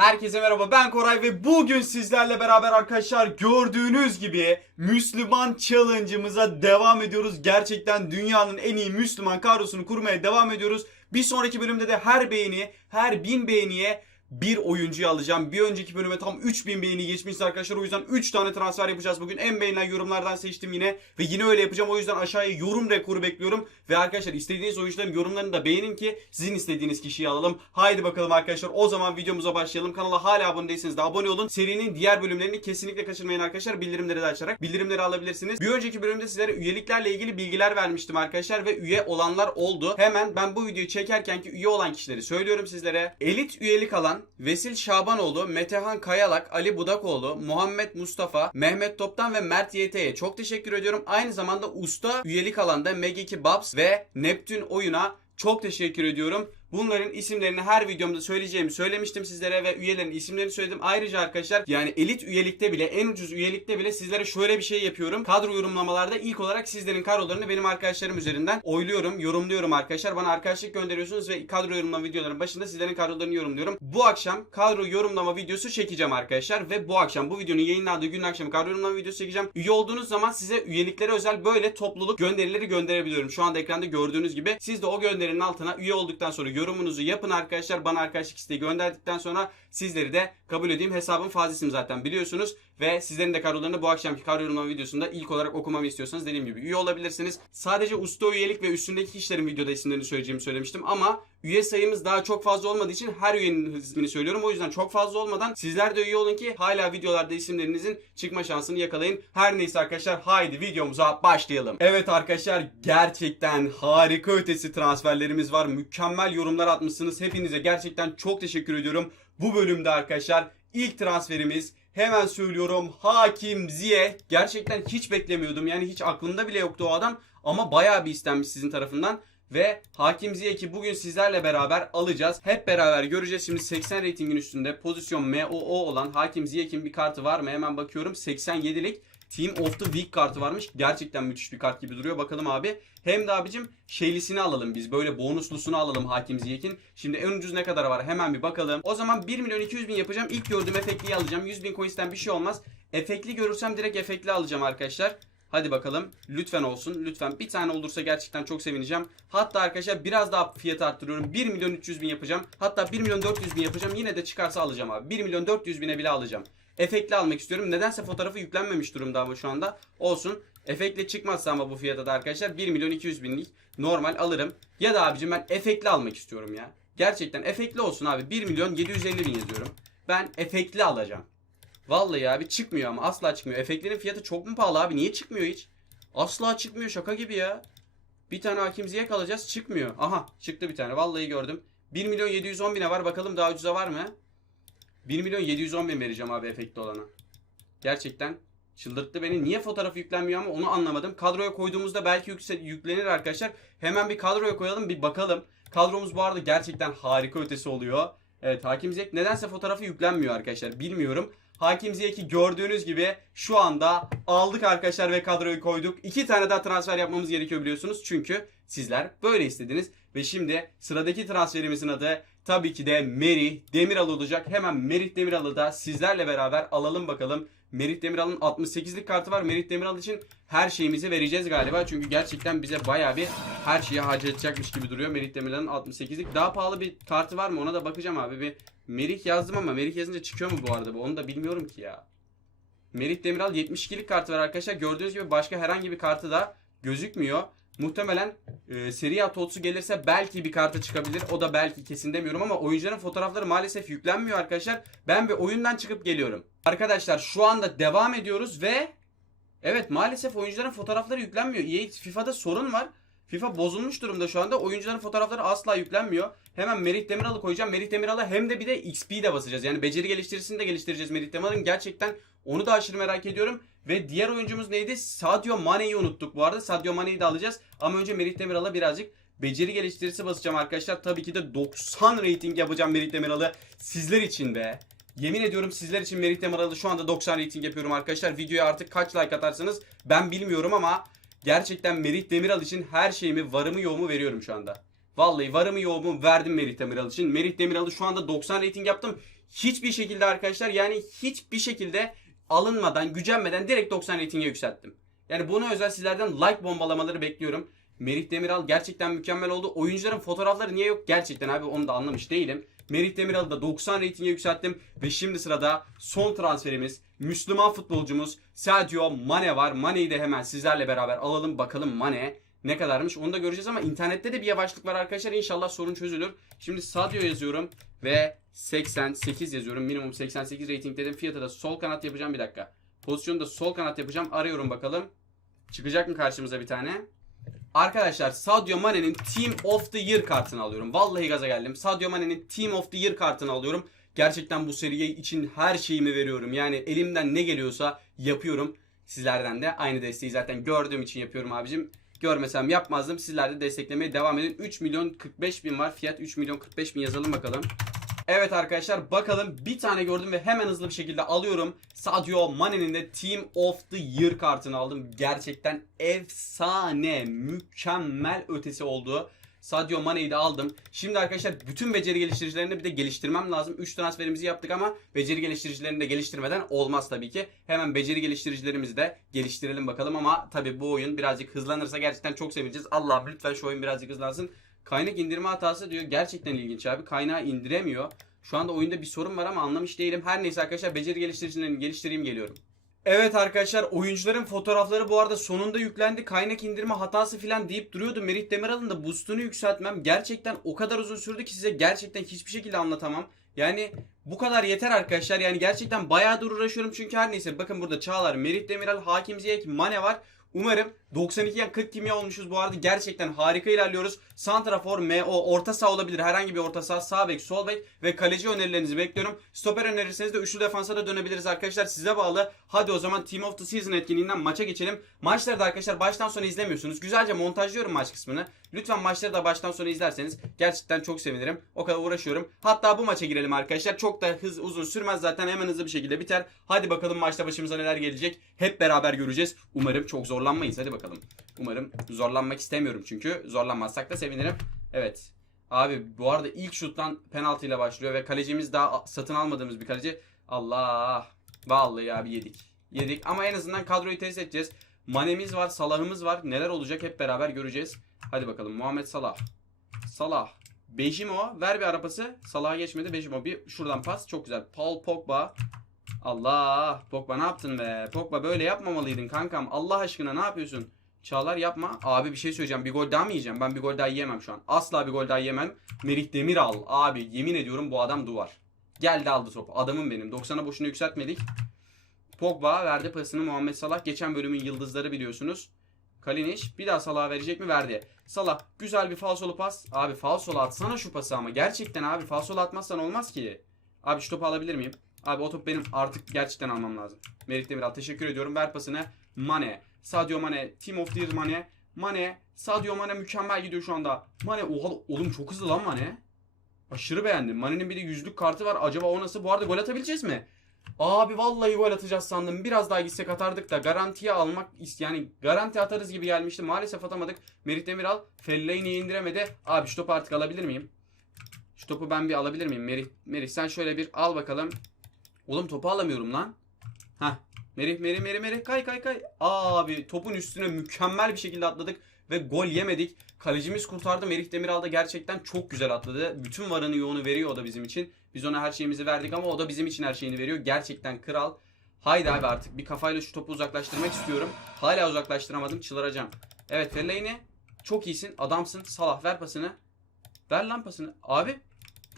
Herkese merhaba ben Koray ve bugün sizlerle beraber arkadaşlar gördüğünüz gibi Müslüman Challenge'ımıza devam ediyoruz. Gerçekten dünyanın en iyi Müslüman kadrosunu kurmaya devam ediyoruz. Bir sonraki bölümde de her beğeni, her bin beğeniye bir oyuncuyu alacağım. Bir önceki bölüme tam 3000 beğeni geçmişti arkadaşlar. O yüzden 3 tane transfer yapacağız bugün. En beğenilen yorumlardan seçtim yine. Ve yine öyle yapacağım. O yüzden aşağıya yorum rekoru bekliyorum. Ve arkadaşlar istediğiniz oyuncuların yorumlarını da beğenin ki sizin istediğiniz kişiyi alalım. Haydi bakalım arkadaşlar. O zaman videomuza başlayalım. Kanala hala abone değilseniz de abone olun. Serinin diğer bölümlerini kesinlikle kaçırmayın arkadaşlar. Bildirimleri de açarak bildirimleri alabilirsiniz. Bir önceki bölümde sizlere üyeliklerle ilgili bilgiler vermiştim arkadaşlar. Ve üye olanlar oldu. Hemen ben bu videoyu çekerken ki üye olan kişileri söylüyorum sizlere. Elit üyelik alan Vesil Şabanoğlu, Metehan Kayalak, Ali Budakoğlu, Muhammed Mustafa, Mehmet Toptan ve Mert YT'ye çok teşekkür ediyorum. Aynı zamanda usta üyelik alanda Meg2 Babs ve Neptün Oyun'a çok teşekkür ediyorum. Bunların isimlerini her videomda söyleyeceğimi söylemiştim sizlere ve üyelerin isimlerini söyledim. Ayrıca arkadaşlar yani elit üyelikte bile en ucuz üyelikte bile sizlere şöyle bir şey yapıyorum. Kadro yorumlamalarda ilk olarak sizlerin kadrolarını benim arkadaşlarım üzerinden oyluyorum, yorumluyorum arkadaşlar. Bana arkadaşlık gönderiyorsunuz ve kadro yorumlama videolarının başında sizlerin kadrolarını yorumluyorum. Bu akşam kadro yorumlama videosu çekeceğim arkadaşlar ve bu akşam bu videonun yayınlandığı günün akşamı kadro yorumlama videosu çekeceğim. Üye olduğunuz zaman size üyeliklere özel böyle topluluk gönderileri gönderebiliyorum. Şu anda ekranda gördüğünüz gibi siz de o gönderinin altına üye olduktan sonra yorumunuzu yapın arkadaşlar. Bana arkadaşlık isteği gönderdikten sonra sizleri de kabul edeyim. Hesabın fazisim zaten biliyorsunuz. Ve sizlerin de kadrolarını bu akşamki kadro yorumlama videosunda ilk olarak okumamı istiyorsanız dediğim gibi üye olabilirsiniz. Sadece usta üyelik ve üstündeki kişilerin videoda isimlerini söyleyeceğimi söylemiştim ama üye sayımız daha çok fazla olmadığı için her üyenin ismini söylüyorum. O yüzden çok fazla olmadan sizler de üye olun ki hala videolarda isimlerinizin çıkma şansını yakalayın. Her neyse arkadaşlar haydi videomuza başlayalım. Evet arkadaşlar gerçekten harika ötesi transferlerimiz var. Mükemmel yorumlar atmışsınız. Hepinize gerçekten çok teşekkür ediyorum. Bu bölümde arkadaşlar ilk transferimiz hemen söylüyorum Hakim Ziye. Gerçekten hiç beklemiyordum. Yani hiç aklımda bile yoktu o adam. Ama bayağı bir istenmiş sizin tarafından. Ve Hakim Ziyech'i bugün sizlerle beraber alacağız. Hep beraber göreceğiz. Şimdi 80 reytingin üstünde pozisyon MOO olan Hakim Ziyech'in bir kartı var mı? Hemen bakıyorum. 87'lik Team of the Week kartı varmış. Gerçekten müthiş bir kart gibi duruyor. Bakalım abi. Hem de abicim şeylisini alalım biz. Böyle bonuslusunu alalım Hakim Ziyech'in. Şimdi en ucuz ne kadar var? Hemen bir bakalım. O zaman 1 milyon 200 bin yapacağım. İlk gördüğüm efektliyi alacağım. 100 bin coins'ten bir şey olmaz. Efektli görürsem direkt efektli alacağım arkadaşlar. Hadi bakalım. Lütfen olsun. Lütfen. Bir tane olursa gerçekten çok sevineceğim. Hatta arkadaşlar biraz daha fiyatı arttırıyorum. 1 milyon 300 bin yapacağım. Hatta 1 milyon 400 bin yapacağım. Yine de çıkarsa alacağım abi. 1 milyon 400 bine bile alacağım. Efektli almak istiyorum. Nedense fotoğrafı yüklenmemiş durumda ama şu anda. Olsun. Efektli çıkmazsa ama bu fiyata da arkadaşlar 1 milyon 200 binlik normal alırım. Ya da abicim ben efektli almak istiyorum ya. Gerçekten efektli olsun abi. 1 milyon 750 bin yazıyorum. Ben efektli alacağım. Vallahi abi çıkmıyor ama asla çıkmıyor. Efektlerin fiyatı çok mu pahalı abi? Niye çıkmıyor hiç? Asla çıkmıyor şaka gibi ya. Bir tane hakim ziyek alacağız çıkmıyor. Aha çıktı bir tane vallahi gördüm. 1 milyon 710 bine var bakalım daha ucuza var mı? 1 milyon 710 bin vereceğim abi efektli olana. Gerçekten çıldırttı beni. Niye fotoğrafı yüklenmiyor ama onu anlamadım. Kadroya koyduğumuzda belki yüklenir arkadaşlar. Hemen bir kadroya koyalım bir bakalım. Kadromuz bu arada gerçekten harika ötesi oluyor. Evet Hakim Ziyech nedense fotoğrafı yüklenmiyor arkadaşlar. Bilmiyorum. Hakim Ziyech'i gördüğünüz gibi şu anda aldık arkadaşlar ve kadroyu koyduk. İki tane daha transfer yapmamız gerekiyor biliyorsunuz. Çünkü sizler böyle istediniz. Ve şimdi sıradaki transferimizin adı tabii ki de Merih Demiral olacak. Hemen Merih Demiral'ı da sizlerle beraber alalım bakalım. Merih Demiral'ın 68'lik kartı var. Merih Demiral için her şeyimizi vereceğiz galiba. Çünkü gerçekten bize baya bir her şeyi harcayacakmış gibi duruyor. Merih Demiral'ın 68'lik. Daha pahalı bir kartı var mı? Ona da bakacağım abi. Bir Merih yazdım ama Merih yazınca çıkıyor mu bu arada? Onu da bilmiyorum ki ya. Merih Demiral 72'lik kartı var arkadaşlar. Gördüğünüz gibi başka herhangi bir kartı da gözükmüyor. Muhtemelen e, seri atotsu gelirse belki bir kartı çıkabilir. O da belki kesin demiyorum ama oyuncuların fotoğrafları maalesef yüklenmiyor arkadaşlar. Ben bir oyundan çıkıp geliyorum. Arkadaşlar şu anda devam ediyoruz ve evet maalesef oyuncuların fotoğrafları yüklenmiyor. EA FIFA'da sorun var. FIFA bozulmuş durumda şu anda. Oyuncuların fotoğrafları asla yüklenmiyor. Hemen Merih Demiral'ı koyacağım. Merih Demiral'a hem de bir de XP de basacağız. Yani beceri geliştirisini de geliştireceğiz Merih Demiral'ın. Gerçekten onu da aşırı merak ediyorum. Ve diğer oyuncumuz neydi? Sadio Mane'yi unuttuk bu arada. Sadio Mane'yi de alacağız. Ama önce Merih Demiral'a birazcık beceri geliştirisi basacağım arkadaşlar. Tabii ki de 90 rating yapacağım Merih Demiral'ı. Sizler için be. Yemin ediyorum sizler için Merih Demiral'ı şu anda 90 rating yapıyorum arkadaşlar. Videoya artık kaç like atarsanız ben bilmiyorum ama gerçekten Merih Demiral için her şeyimi, varımı, yoğumu veriyorum şu anda. Vallahi varımı yoğumu verdim Merih Demiral için. Merih Demiral'ı şu anda 90 rating yaptım. hiçbir şekilde arkadaşlar yani hiçbir şekilde alınmadan, gücenmeden direkt 90 reytinge yükselttim. Yani buna özel sizlerden like bombalamaları bekliyorum. Merih Demiral gerçekten mükemmel oldu. Oyuncuların fotoğrafları niye yok? Gerçekten abi onu da anlamış değilim. Merih Demiral'ı da 90 reytinge yükselttim. Ve şimdi sırada son transferimiz. Müslüman futbolcumuz Sadio Mane var. Mane'yi de hemen sizlerle beraber alalım. Bakalım Mane ne kadarmış onu da göreceğiz ama internette de bir yavaşlık var arkadaşlar. İnşallah sorun çözülür. Şimdi Sadio yazıyorum ve 88 yazıyorum. Minimum 88 rating dedim. Fiyatı da sol kanat yapacağım bir dakika. Pozisyonu da sol kanat yapacağım. Arıyorum bakalım. Çıkacak mı karşımıza bir tane? Arkadaşlar Sadio Mane'nin Team of the Year kartını alıyorum. Vallahi gaza geldim. Sadio Mane'nin Team of the Year kartını alıyorum. Gerçekten bu seriye için her şeyimi veriyorum. Yani elimden ne geliyorsa yapıyorum. Sizlerden de aynı desteği zaten gördüğüm için yapıyorum abicim. Görmesem yapmazdım. Sizler de desteklemeye devam edin. 3 milyon 45 bin var. Fiyat 3 milyon 45 bin yazalım bakalım. Evet arkadaşlar bakalım bir tane gördüm ve hemen hızlı bir şekilde alıyorum. Sadio Mane'nin de Team of the Year kartını aldım. Gerçekten efsane, mükemmel ötesi oldu. Sadio Mane'yi de aldım. Şimdi arkadaşlar bütün beceri geliştiricilerini bir de geliştirmem lazım. 3 transferimizi yaptık ama beceri geliştiricilerini de geliştirmeden olmaz tabii ki. Hemen beceri geliştiricilerimizi de geliştirelim bakalım ama tabii bu oyun birazcık hızlanırsa gerçekten çok sevineceğiz. Allah'ım lütfen şu oyun birazcık hızlansın. Kaynak indirme hatası diyor. Gerçekten ilginç abi. Kaynağı indiremiyor. Şu anda oyunda bir sorun var ama anlamış değilim. Her neyse arkadaşlar beceri geliştiricilerini geliştireyim geliyorum. Evet arkadaşlar oyuncuların fotoğrafları bu arada sonunda yüklendi. Kaynak indirme hatası falan deyip duruyordu. Merih Demiral'ın da boostunu yükseltmem gerçekten o kadar uzun sürdü ki size gerçekten hiçbir şekilde anlatamam. Yani bu kadar yeter arkadaşlar. Yani gerçekten bayağıdır uğraşıyorum çünkü her neyse. Bakın burada Çağlar, Merih Demiral, Hakim Ziyech, Mane var. Umarım 92'ye 40 kimya olmuşuz bu arada. Gerçekten harika ilerliyoruz. Santrafor, MO, orta saha olabilir. Herhangi bir orta saha, sağ bek, sol bek ve kaleci önerilerinizi bekliyorum. Stoper önerirseniz de üçlü defansa da dönebiliriz arkadaşlar. Size bağlı. Hadi o zaman Team of the Season etkinliğinden maça geçelim. Maçları da arkadaşlar baştan sona izlemiyorsunuz. Güzelce montajlıyorum maç kısmını. Lütfen maçları da baştan sona izlerseniz gerçekten çok sevinirim. O kadar uğraşıyorum. Hatta bu maça girelim arkadaşlar. Çok da hız uzun sürmez zaten hemen hızlı bir şekilde biter. Hadi bakalım maçta başımıza neler gelecek. Hep beraber göreceğiz. Umarım çok zorlanmayız. Hadi bakalım. Umarım zorlanmak istemiyorum çünkü. Zorlanmazsak da sevinirim. Evet. Abi bu arada ilk şuttan penaltıyla başlıyor ve kalecimiz daha satın almadığımız bir kaleci. Allah. Vallahi abi yedik. Yedik ama en azından kadroyu test edeceğiz. Manemiz var, Salah'ımız var. Neler olacak hep beraber göreceğiz. Hadi bakalım Muhammed Salah. Salah. Bejimo ver bir arapası. Salah'a geçmedi. Bejimo bir şuradan pas. Çok güzel. Paul Pogba. Allah. Pogba ne yaptın be? Pogba böyle yapmamalıydın kankam. Allah aşkına ne yapıyorsun? Çağlar yapma. Abi bir şey söyleyeceğim. Bir gol daha mı yiyeceğim? Ben bir gol daha yiyemem şu an. Asla bir gol daha yiyemem. Merih Demiral. Abi yemin ediyorum bu adam duvar. Geldi aldı topu. Adamım benim. 90'a boşuna yükseltmedik. Pogba verdi pasını Muhammed Salah. Geçen bölümün yıldızları biliyorsunuz. Kalinic bir daha Salah'a verecek mi? Verdi. Salah güzel bir falsolu pas. Abi falsolu atsana şu pası ama. Gerçekten abi falsolu atmazsan olmaz ki. Abi şu topu alabilir miyim? Abi o top benim artık gerçekten almam lazım. Merih Demiral teşekkür ediyorum. Ver pasını. Mane. Sadio Mane. Team of the Year Mane. Mane. Sadio Mane mükemmel gidiyor şu anda. Mane. Oha oğlum çok hızlı lan Mane. Aşırı beğendim. Mane'nin bir de yüzlük kartı var. Acaba o nasıl? Bu arada gol atabileceğiz mi? Abi vallahi gol atacağız sandım. Biraz daha gitsek atardık da garantiye almak yani garanti atarız gibi gelmişti. Maalesef atamadık. Merih Demiral Fellaini'yi indiremedi. Abi şu topu artık alabilir miyim? Şu topu ben bir alabilir miyim? Merih, Merih sen şöyle bir al bakalım. Oğlum topu alamıyorum lan. Hah. Merih, Merih, Merih, Merih. Kay, kay, kay. Abi topun üstüne mükemmel bir şekilde atladık. Ve gol yemedik. Kalecimiz kurtardı. Merih Demiral da gerçekten çok güzel atladı. Bütün varını yoğunu veriyor o da bizim için. Biz ona her şeyimizi verdik ama o da bizim için her şeyini veriyor. Gerçekten kral. Haydi abi artık bir kafayla şu topu uzaklaştırmak istiyorum. Hala uzaklaştıramadım. Çıldıracağım. Evet Fellaini. Çok iyisin. Adamsın. Salah ver pasını. Ver lan pasını. Abi.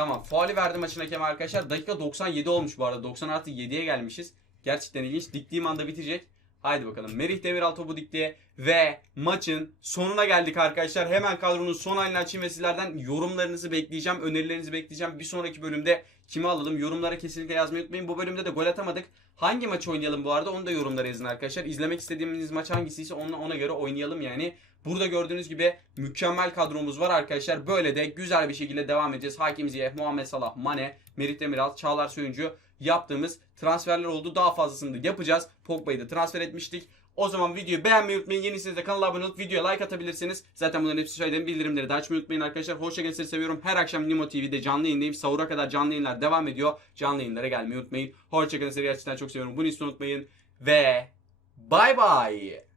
Tamam. Faali verdi maçın hakemi arkadaşlar. Dakika 97 olmuş bu arada. 90 artı 7'ye gelmişiz. Gerçekten ilginç. Diktiğim anda bitecek. Haydi bakalım. Merih Demiral topu dikti ve maçın sonuna geldik arkadaşlar. Hemen kadronun son halini açayım ve sizlerden yorumlarınızı bekleyeceğim. Önerilerinizi bekleyeceğim. Bir sonraki bölümde kimi alalım? Yorumlara kesinlikle yazmayı unutmayın. Bu bölümde de gol atamadık. Hangi maçı oynayalım bu arada? Onu da yorumlara yazın arkadaşlar. İzlemek istediğiniz maç hangisiyse ona, ona göre oynayalım yani. Burada gördüğünüz gibi mükemmel kadromuz var arkadaşlar. Böyle de güzel bir şekilde devam edeceğiz. Hakim Ziyech, Muhammed Salah, Mane, Merih Demiral, Çağlar Söyüncü yaptığımız transferler oldu. Daha fazlasını da yapacağız. Pogba'yı da transfer etmiştik. O zaman videoyu beğenmeyi unutmayın. Yenisiniz de kanala abone olup videoya like atabilirsiniz. Zaten bunların hepsi söyledim. Bildirimleri de açmayı unutmayın arkadaşlar. Hoşçakalın sizi seviyorum. Her akşam Nimo TV'de canlı yayındayım. Sahura kadar canlı yayınlar devam ediyor. Canlı yayınlara gelmeyi unutmayın. Hoşçakalın sizi gerçekten çok seviyorum. Bunu hiç unutmayın. Ve bay bay.